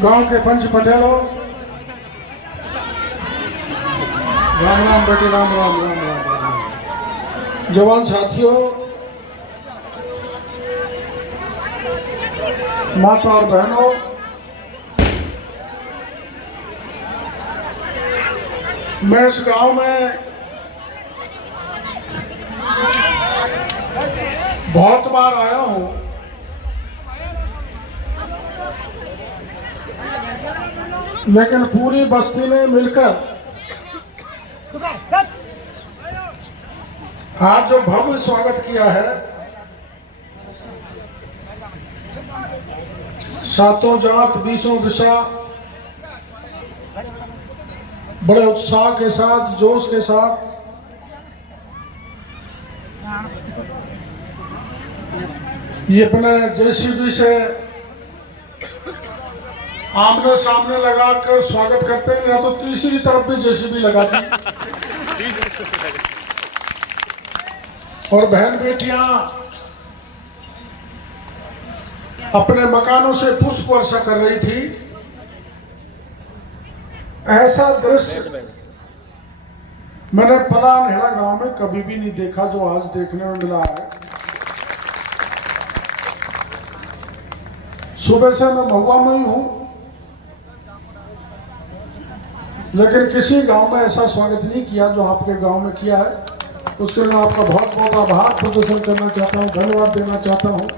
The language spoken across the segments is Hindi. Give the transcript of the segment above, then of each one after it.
गांव के पंच पटेलों, राम राम बेटे, राम राम राम राम राम। जवान साथियों, माता और बहनों, मैं इस गांव में बहुत बार आया हूं, लेकिन पूरी बस्ती ने मिलकर आज जो भव्य स्वागत किया है, सातों जात बीसों दिशा बड़े उत्साह के साथ, जोश के साथ ये अपने जेसीबी से आमने सामने लगाकर स्वागत करते हैं, या तो तीसरी तरफ भी जेसीबी लगा दी और बहन बेटियां अपने मकानों से पुष्प वर्षा कर रही थी। ऐसा दृश्य मैंने पलानहेड़ा गांव में कभी भी नहीं देखा जो आज देखने में मिला है। सुबह से मैं महुआ में ही हूं, लेकिन किसी गांव में ऐसा स्वागत नहीं किया जो आपके गांव में किया है। उसके लिए मैं आपका बहुत बहुत आभार प्रदर्शन करना चाहता हूं, धन्यवाद देना चाहता हूं।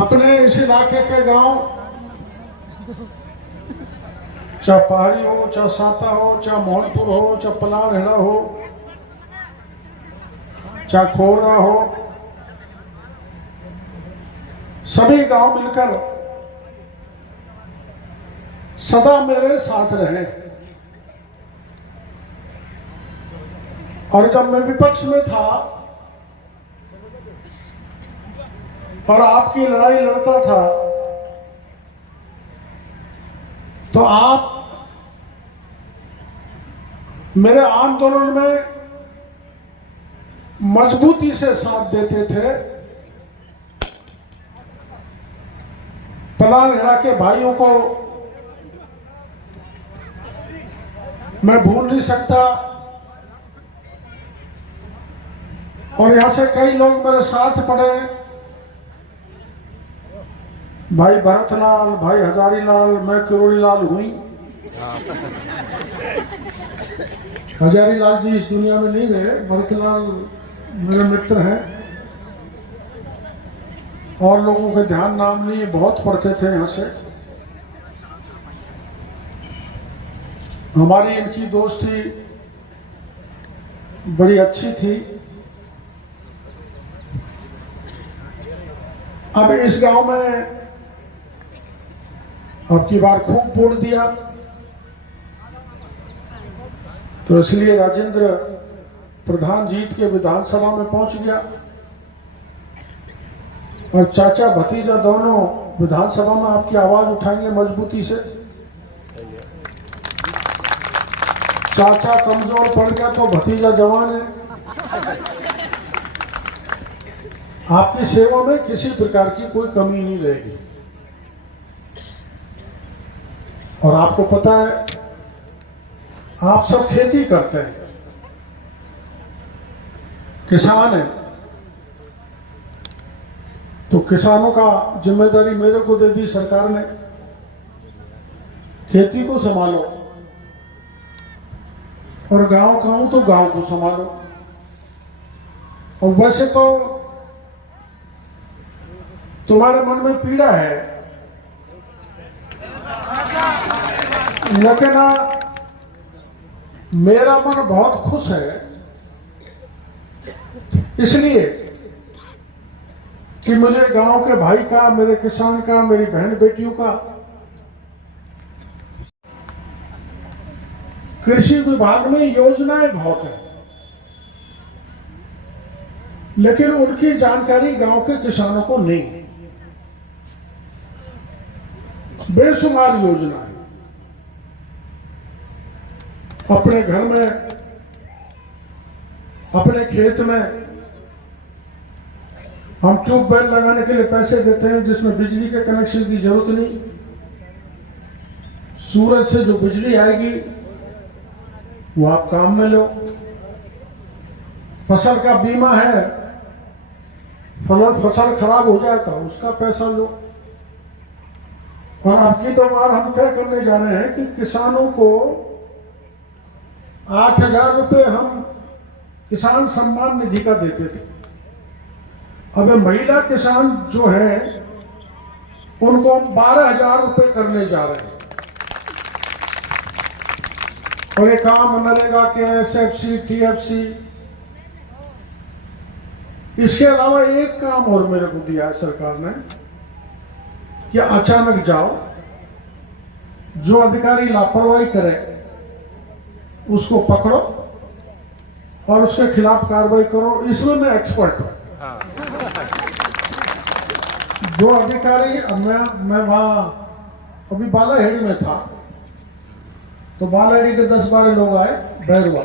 अपने इस इलाके के गांव, चाहे पहाड़ी हो, चाहे साता हो, चाहे मोहनपुर हो, चाहे पलानहेड़ा हो, चाहे खोरा हो, सभी गांव मिलकर सदा मेरे साथ रहे। और जब मैं विपक्ष में था और आपकी लड़ाई लड़ता था, तो आप मेरे आंदोलन में मजबूती से साथ देते थे। पलानहेड़ा के भाइयों को मैं भूल नहीं सकता, और यहां से कई लोग मेरे साथ पड़े, भाई भरतलाल, भाई हजारीलाल, मैं किरोड़ीलाल हुई। हजारीलाल जी इस दुनिया में नहीं गए, भरतलाल मेरे मित्र हैं, और लोगों के ध्यान नाम नहीं, बहुत पढ़ते थे यहां से। हमारी इनकी दोस्ती बड़ी अच्छी थी। अब इस गांव में अब की बार खूब वोट दिया, तो इसलिए राजेंद्र प्रधान जीत के विधानसभा में पहुंच गया, और चाचा भतीजा दोनों विधानसभा में आपकी आवाज उठाएंगे मजबूती से। चाचा कमजोर पड़ गया तो भतीजा जवान है। आपकी सेवा में किसी प्रकार की कोई कमी नहीं रहेगी। और आपको पता है, आप सब खेती करते हैं, किसान हैं, तो किसानों का जिम्मेदारी मेरे को दे दी सरकार ने, खेती को संभालो, और गांव का हूं तो गांव को संभालो। और वैसे तो तुम्हारे मन में पीड़ा है, लेकिन मेरा मन बहुत खुश है, इसलिए कि मुझे गांव के भाई का, मेरे किसान का, मेरी बहन बेटियों का कृषि विभाग में योजनाएं बहुत है, लेकिन उनकी जानकारी गांव के किसानों को नहीं है। बेशुमार योजना है। अपने घर में अपने खेत में हम ट्यूबवेल लगाने के लिए पैसे देते हैं जिसमें बिजली के कनेक्शन की जरूरत नहीं। सूरज से जो बिजली आएगी वो आप काम में लो। फसल का बीमा है, फसल खराब हो जाए तो उसका पैसा लो। और अब की तो बार हम तय करने जा रहे हैं कि किसानों को 8,000 रुपये हम किसान सम्मान निधि का देते थे। अब महिला किसान जो है उनको हम 12,000 रुपये करने जा रहे हैं। और ये काम नरेगा के SFC, TFC, इसके अलावा एक काम और मेरे को दिया है सरकार ने कि अचानक जाओ, जो अधिकारी लापरवाही करे उसको पकड़ो और उसके खिलाफ कार्रवाई करो। इसमें मैं एक्सपर्ट हूं। जो अधिकारी, मैं वहां अभी बालाहेड़ी में था तो बालाहेड़ी के 10-12 लोग आए बैरवा।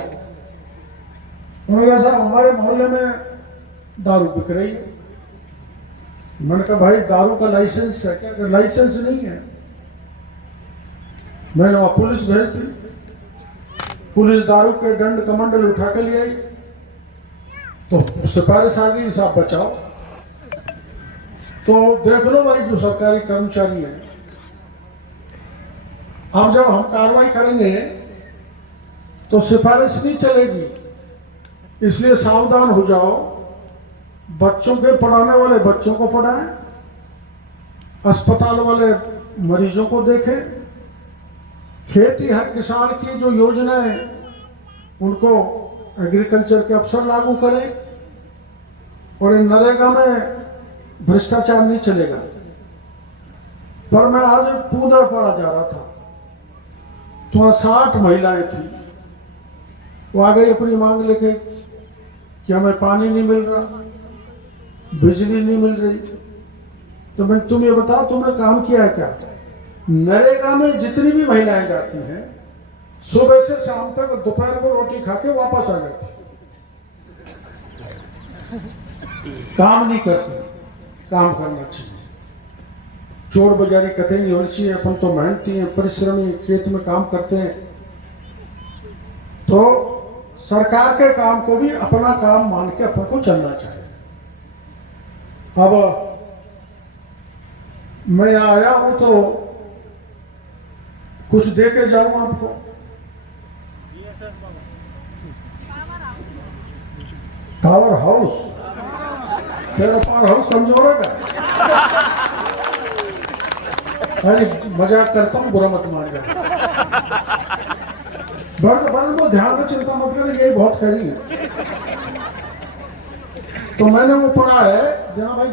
उन्होंने कहा साहब हमारे मोहल्ले में दारू बिक रही है। मैंने कहा भाई दारू का लाइसेंस है क्या? लाइसेंस नहीं है। मैंने वहां पुलिस भेज दी। पुलिस दारू के दंड कमंडल उठा के ले आई तो सिफारिश आ गई साहब बचाओ। तो देख लो भाई जो सरकारी कर्मचारी है, अब जब हम कार्रवाई करेंगे तो सिफारिश नहीं चलेगी। इसलिए सावधान हो जाओ। बच्चों के पढ़ाने वाले बच्चों को पढ़ाएं, अस्पताल वाले मरीजों को देखें, खेती हर किसान की जो योजनाएं उनको एग्रीकल्चर के अफसर लागू करें। और इन नरेगा में भ्रष्टाचार नहीं चलेगा। पर मैं आज पूदरपाड़ा जा रहा था तो वहां 60 महिलाएं थी। वो आ गई अपनी मांग लेके कि हमें पानी नहीं मिल रहा, बिजली नहीं मिल रही। तो मैं तुम ये बताओ तुमने काम किया है क्या? नरेगा में जितनी भी महिलाएं जाती हैं सुबह से शाम तक दोपहर को रोटी खा के वापस आ जाती, काम नहीं करती। काम करना चाहिए। चोर बाजारी कतई नहीं होनी चाहिए। अपन तो मेहनती हैं, परिश्रमी, खेत में काम करते हैं। तो सरकार के काम को भी अपना काम मान के अपन को चलना चाहिए। अब मैं यहां आया हूं तो कुछ दे के जाऊं आपको। पावर हाउस, तेरा पावर हाउस कमजोर है क्या? अरे मजाक करता हूं, बुरा मत मान जाओ। बर्न को ध्यान में चिंता मत करें, यही बहुत खरी है। तो मैंने वो पढ़ा है जना भाई।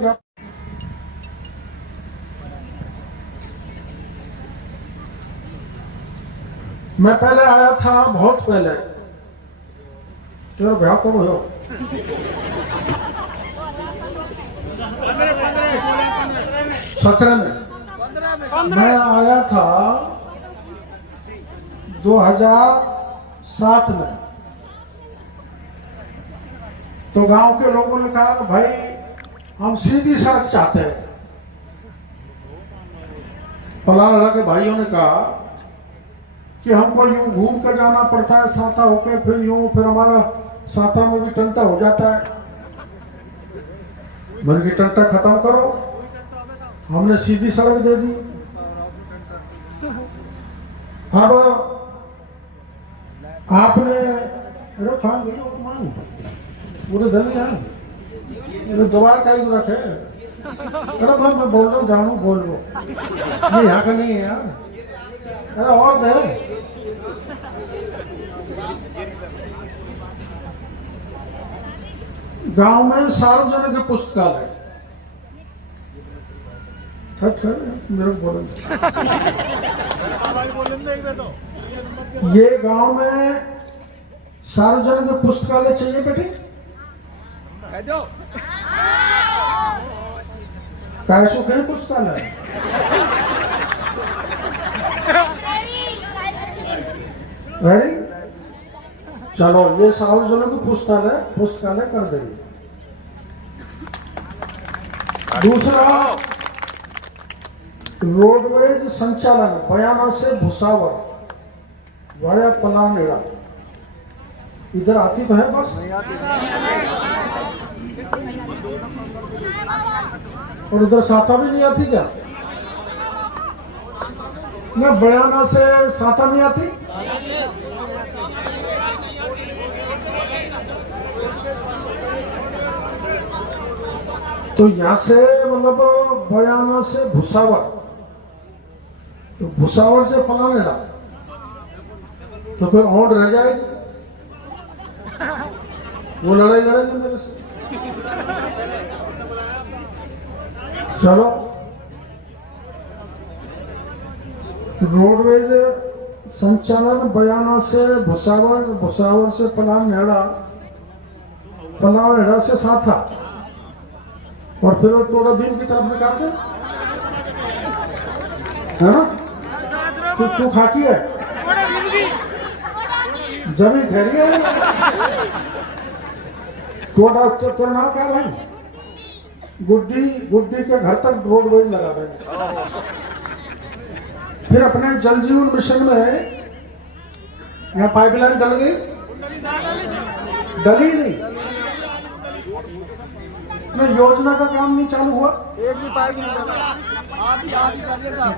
मैं पहले आया था, बहुत पहले, तेरा ब्याह कब हो? 17 में। मैं आया था 2007 में। तो गांव के लोगों ने कहा कि भाई हम सीधी सड़क चाहते हैं। पलाला के भाइयों ने कहा कि हमको यूं घूम कर जाना पड़ता है साता होके, फिर हमारा साता में भी टंटा हो जाता है। मैंने की टंटा खत्म करो। हमने सीधी सड़क दे दी। अब आपने पूरे धन दोबारा का ही रखे। अरे भाई मैं बोल रहा हूँ, जानू बोल लो, ये यहाँ का नहीं है यार। अरे और दे। गांव में सार्वजनिक पुस्तकालय, मेरे को ये गांव में सार्वजनिक पुस्तकालय चाहिए बेटे। कैसो कहीं पुस्तकालय रेडी? चलो ये सार्वजनिक पुस्तकालय कर देंगे। दूसरा, रोडवेज संचालन बयाना से भुसावर वाया पलानेड़ा, इधर आती तो है बस, और उधर साता भी नहीं आती क्या? ना बयाना से साता नहीं आती? तो यहां से मतलब बयाना से भुसावर, तो भुसावर से पलानेड़ा, तो फिर और रह जाएगी, वो लड़ाई लड़ेगी मेरे से। चलो, रोडवेज संचालन बयाना से भुसावर, भुसावर से पलानेड़ा, पलानेड़ा से साथा, और फिर वो टोड़ा भीम की तरफ निकाल दे, है ना? तू खाकी है जब ही घेरी है। टोड़ा तेरा नाम क्या है? गुड्डी, गुड्डी के घर तक रोडवेज लगा देंगे। फिर अपने जल जीवन मिशन में यहाँ पाइपलाइन डल गई, डली नहीं, योजना का काम नहीं चालू हुआ, एक भी पाइप नहीं लगा।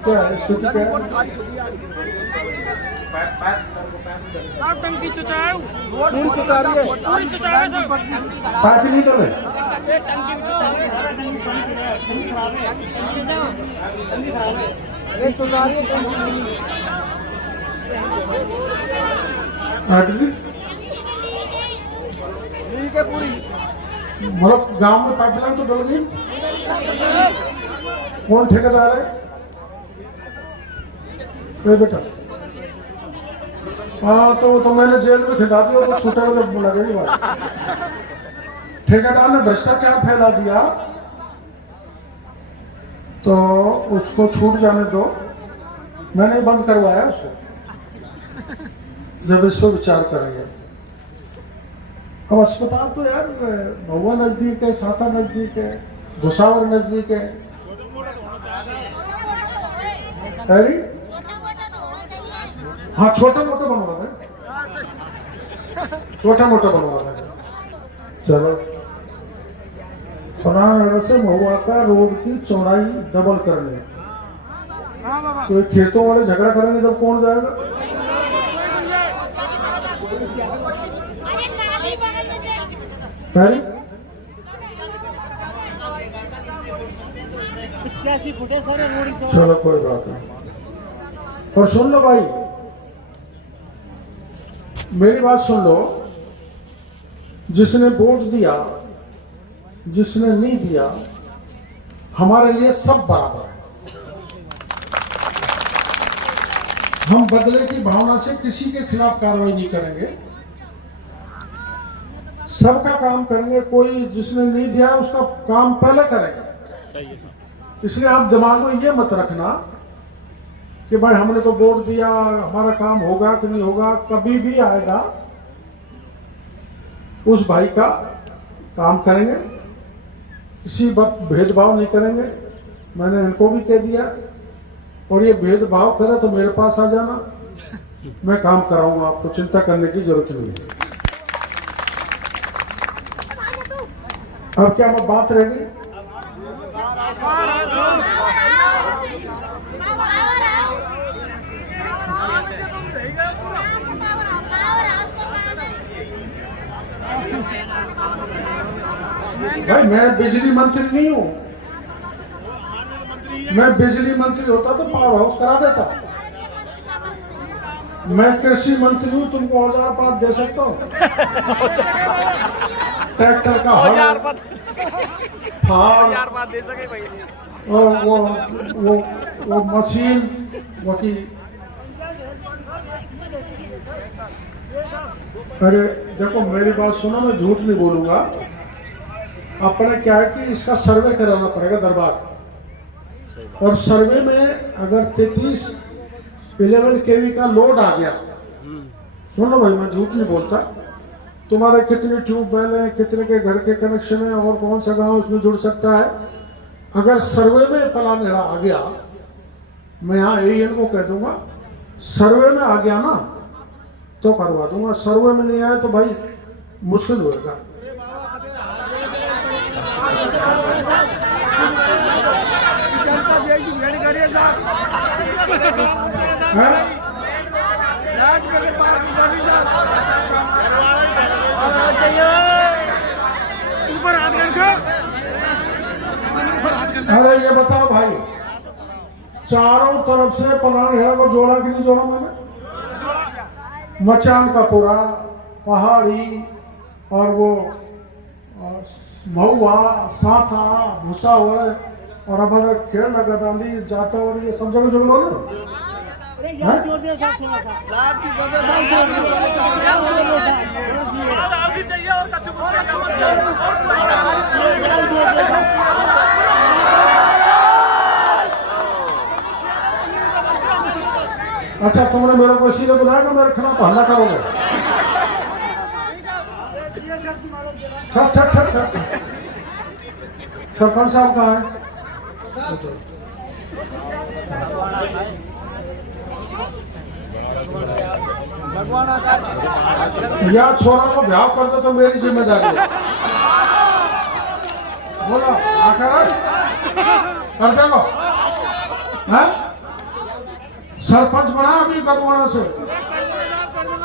क्या है स्थिति? क्या है? टंकी चुचाओ, पूरी चुचा रही है, पूरी चुचा रही है, पाइप नहीं डले, टंकी चुचा रही है, टंकी खराब है, एक चुचा रही है, ठीक है पूरी। मतलब गांव में पाइपलाइन तो डल गई। कौन ठेकेदार है? बेटा, हाँ तो मैंने जेल में ठेका दिया, तो छूटा हुआ बोला गई बात। ठेकेदार ने भ्रष्टाचार फैला दिया, तो उसको छूट जाने दो, मैंने बंद करवाया उसको, जब इस पर विचार करेंगे। अब अस्पताल तो यार महुआ नजदीक है, साता नजदीक है, भुसावर नजदीक है, अरे हाँ छोटा मोटा बनवा दें, छोटा मोटा बनवा दें। चलो, पलानेड़ा से महुआ का रोड की चौड़ाई डबल करने, तो खेतों वाले झगड़ा करेंगे जब कौन जाएगा? चलो कोई बात नहीं। और सुन लो भाई, मेरी बात सुन लो, जिसने वोट दिया, जिसने नहीं दिया, हमारे लिए सब बराबर है। हम बदले की भावना से किसी के खिलाफ कार्रवाई नहीं करेंगे, सबका काम करेंगे। कोई जिसने नहीं दिया उसका काम पहले करेंगे। इसलिए आप दिमाग में ये मत रखना कि भाई हमने तो वोट दिया, हमारा काम होगा कि नहीं होगा। कभी भी आएगा, उस भाई का काम करेंगे, किसी वक्त भेदभाव नहीं करेंगे। मैंने इनको भी कह दिया, और ये भेदभाव करे तो मेरे पास आ जाना, मैं काम कराऊंगा, आपको चिंता करने की जरूरत नहीं है। अब क्या बात रह गई? भाई मैं बिजली मंत्री नहीं हूं, मैं बिजली मंत्री होता तो पावर हाउस करा देता। मैं कृषि मंत्री हूं, तुमको 1000 बात दे सकता हूं। ट्रैक्टर का हल, फाड़, बात दे सके भाई, वो मशीन, वो की। अरे देखो मेरी बात सुनो, मैं झूठ नहीं बोलूंगा। अपने क्या है कि इसका सर्वे कराना पड़ेगा दरबार, और सर्वे में अगर 33 11 केवी का लोड आ गया, सुनो भाई मैं झूठ नहीं बोलता, तुम्हारे कितने ट्यूबवेल हैं, कितने के घर के कनेक्शन है और कौन सा गांव उसमें जुड़ सकता है। अगर सर्वे में पलानेड़ा आ गया, मैं यहाँ एएन को कह दूंगा, सर्वे में आ गया ना तो करवा दूंगा, सर्वे में नहीं आया तो भाई मुश्किल होगा। ऊपर हाथ करके। अरे ये बताओ भाई, चारों तरफ से पलानेड़ा को जोड़ा कि नहीं जोड़ा मैंने? मचान का पूरा पहाड़ी और वो महुआ, साथा, भूसावल और अब अगर केरला गदांडी जाता और ये सब जगह जोड़ लो ना। चाहिए और कच्चू अच्छा, तुमने मेरे को इसीलिए बुलाया कि मेरे खिलाफ हल्ला करोगे? सरपंच साहब कहाँ है? या छोरा को ब्याह कर दो तो मेरी जिम्मेदारी है। बोलो आकर कर दे लो। सरपंच बना अभी गरवाना से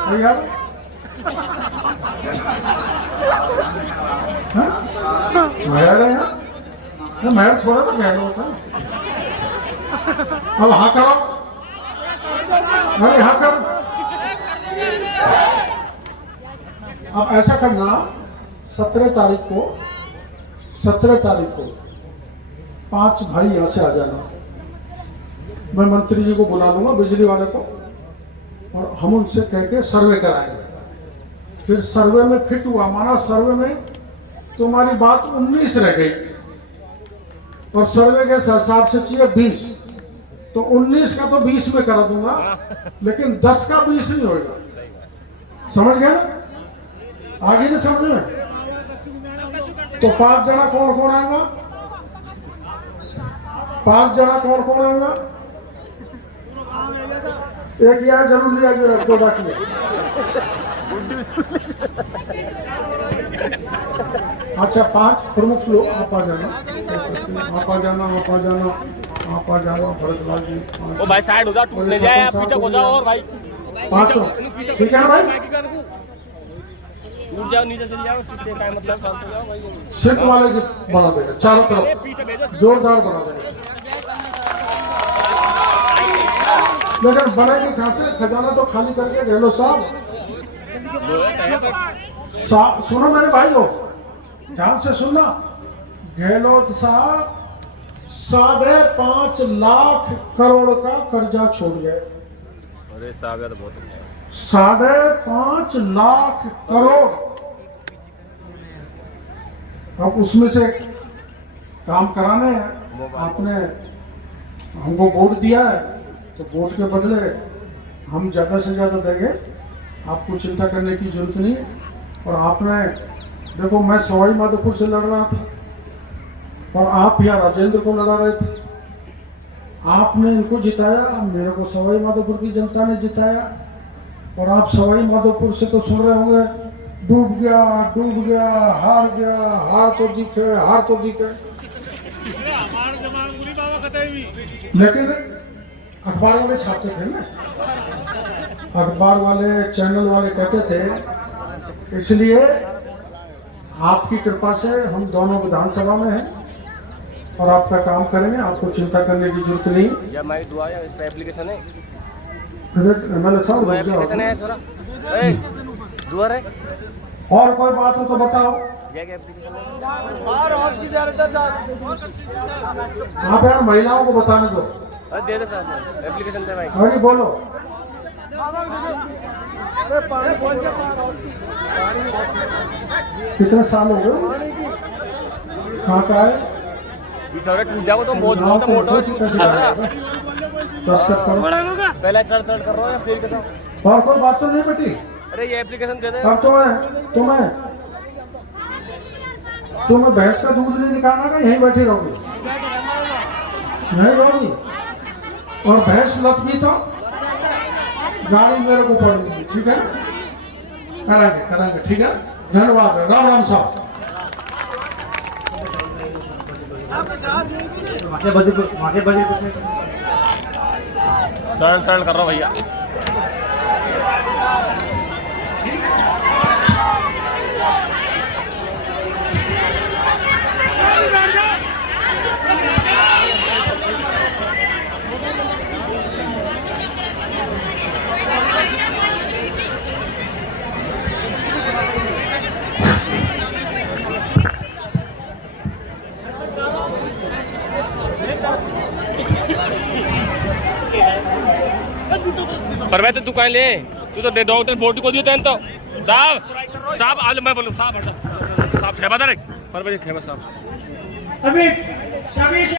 भैया। महर है यहाँ, महर छोड़ा तो महर होता। अब हाँ करो, अरे हाँ करो। अब ऐसा करना, 17 तारीख को 5 भाई यहाँ से आ जाना। मैं मंत्री जी को बुला लूंगा, बिजली वाले को, और हम उनसे कह के सर्वे कराएंगे। फिर सर्वे में फिट हुआ, माना सर्वे में तुम्हारी बात 19 रह गई और सर्वे के हिसाब से चाहिए 20, तो 19 का तो 20 में करा दूंगा, लेकिन 10 का 20 नहीं होगा। समझ गए ना? आगे नहीं समझ में? तो 5 जना कौन कौन आएगा? 5 जना कौन कौन आएगा? एक यार जरूर लिया जो दो बाकी। अच्छा, 5 प्रमुख लोग आप आ जाना, आप आ जाना, आप आ जाना, आप आ जाओ। भरतलाल जी, ओ भाई साइड हो जाओ, टूटने जाए, आप पीछे हो जाओ। और भाई 500 ठीक है ना भाई? टूट जाओ, नीचे चले जाओ, सीधे का मतलब फालतू जाओ भाई। शिफ्ट वाले की बना देगा, चारों तरफ जोरदार बना देगा। लेकिन बनेगी कहां से? खजाना तो खाली करके गहलोत साहब। सुनो मेरे भाइयों, ध्यान से सुनना। गहलोत साहब 5.5 लाख करोड़ का कर्जा छोड़ गए। अरे सागर बहुत 5.5 लाख करोड़। अब उसमें से काम कराने आपने हमको वोट दिया है, तो वोट के बदले हम ज्यादा से ज्यादा देंगे, आपको चिंता करने की जरूरत नहीं। और आपने देखो, मैं सवाई माधोपुर से लड़ रहा था और आप यहाँ राजेंद्र को लड़ा रहे थे। आपने इनको जिताया, मेरे को सवाई माधोपुर की जनता ने जिताया। और आप सवाई माधोपुर से तो सुन रहे होंगे, डूब गया, हार गया, हार तो दिखे। लेकिन अखबार वाले छापते थे ना, अखबार वाले, चैनल वाले कहते थे। इसलिए आपकी कृपा से हम दोनों विधानसभा में हैं और आपका काम करेंगे, आपको चिंता करने की जरूरत नहीं। या माई दुआ है, इस पे एप्लीकेशन है, एमएलए साहब एप्लीकेशन है छोरा, ए दुआ है। और कोई बात हो तो बताओ। क्या एप्लीकेशन है? और हॉस की जरूरत है सर। आप यार महिलाओं को बताने दो। अरे दे दे सर, एप्लीकेशन दे भाई। हाँ जी बोलो। कितने साल हो गए? कहाँ का है? छोरा टूट जाओ तो बहुत मोटा दस तक करो। पहले चढ़ कर रहा है, फिर कैसा? और कोई बात तो नहीं बेटी? अरे ये एप्लीकेशन दे दे। अब तुम्हें भैंस का दूध नहीं निकालना का, यहीं बैठी रहोगी, नहीं रहोगी। और भैंस लत गई तो गाड़ी मेरे को पड़ेगी, ठीक है? कराएंगे, ठीक है। धन्यवाद, राम राम साहब। टर्न कर रहा हूँ भैया। पर मैं तो तू कहीं ले, तू तो डॉक्टर बोटी को दिए तो साहब आज मैं बोलूँ साहब छह बता रहे पर साहब अभी